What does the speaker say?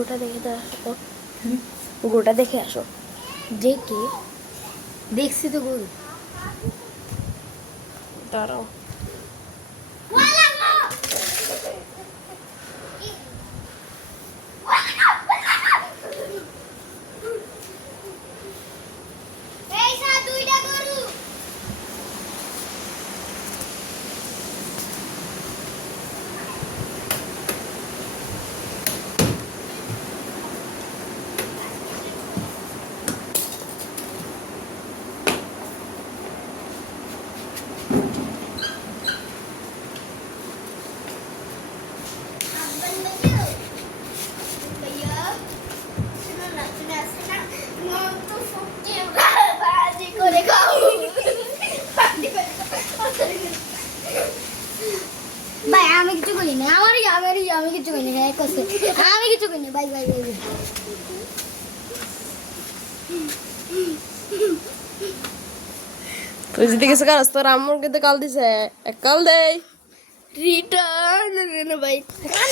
গোটা দেখে তো আসো, গোটা দেখে আসো। দেখে দেখছি তো গরু। দাঁড়াও। ভাই আমি কিছু করি না, আমি কিছু করি না, আমি কিছু করি না, ভাই ভাই ভাই ভাই। তুই যদি কিছু কারস তোর আম্মুর কিন্তু কল দিছে, এক কল দেই। রিটার্ন ভাই।